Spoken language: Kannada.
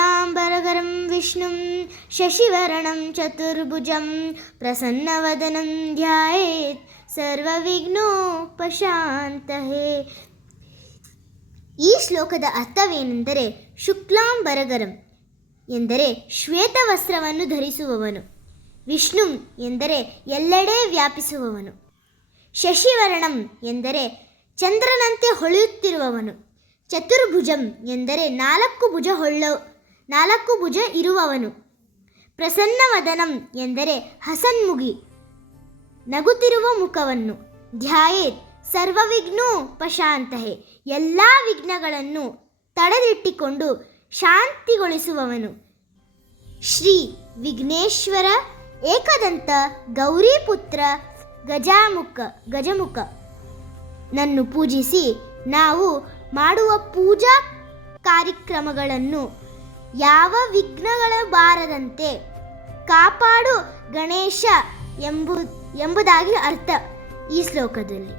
ಶುಕ್ಲಾಂಬರಧರಂ ವಿಷ್ಣುಂ ಶಶಿವರ್ಣಂ ಚತುರ್ಭುಜಂ ಪ್ರಸನ್ನವದನಂ ಧ್ಯಾಯೇತ್ ಸರ್ವವಿಘ್ನೋಪಶಾಂತಯೇ. ಈ ಶ್ಲೋಕದ ಅರ್ಥವೇನೆಂದರೆ, ಶುಕ್ಲಾಂಬರಧರಂ ಎಂದರೆ ಶ್ವೇತವಸ್ತ್ರವನ್ನು ಧರಿಸುವವನು, ವಿಷ್ಣು ಎಂದರೆ ಎಲ್ಲೆಡೆ ವ್ಯಾಪಿಸುವವನು, ಶಶಿವರ್ಣಂ ಎಂದರೆ ಚಂದ್ರನಂತೆ ಹೊಳೆಯುತ್ತಿರುವವನು, ಚತುರ್ಭುಜಂ ಎಂದರೆ ನಾಲ್ಕು ಭುಜ ಇರುವವನು, ಪ್ರಸನ್ನವದನಂ ಎಂದರೆ ಹಸನ್ಮುಖಿ ನಗುತ್ತಿರುವ ಮುಖವನ್ನು, ಧ್ಯಾಯೇತ್ ಸರ್ವವಿಘ್ನೋಪಶಾಂತಯೇ ಎಲ್ಲ ವಿಘ್ನಗಳನ್ನು ತಡೆದಿಟ್ಟಿಕೊಂಡು ಶಾಂತಿಗೊಳಿಸುವವನು, ಶ್ರೀ ವಿಘ್ನೇಶ್ವರ ಏಕದಂತ ಗೌರಿಪುತ್ರ ಗಜಮುಖ ನನ್ನು ಪೂಜಿಸಿ ನಾವು ಮಾಡುವ ಪೂಜಾ ಕಾರ್ಯಕ್ರಮಗಳನ್ನು ಯಾವ ವಿಘ್ನಗಳು ಬಾರದಂತೆ ಕಾಪಾಡು ಗಣೇಶ ಎಂಬುದಾಗಿ ಅರ್ಥ ಈ ಶ್ಲೋಕದಲ್ಲಿ.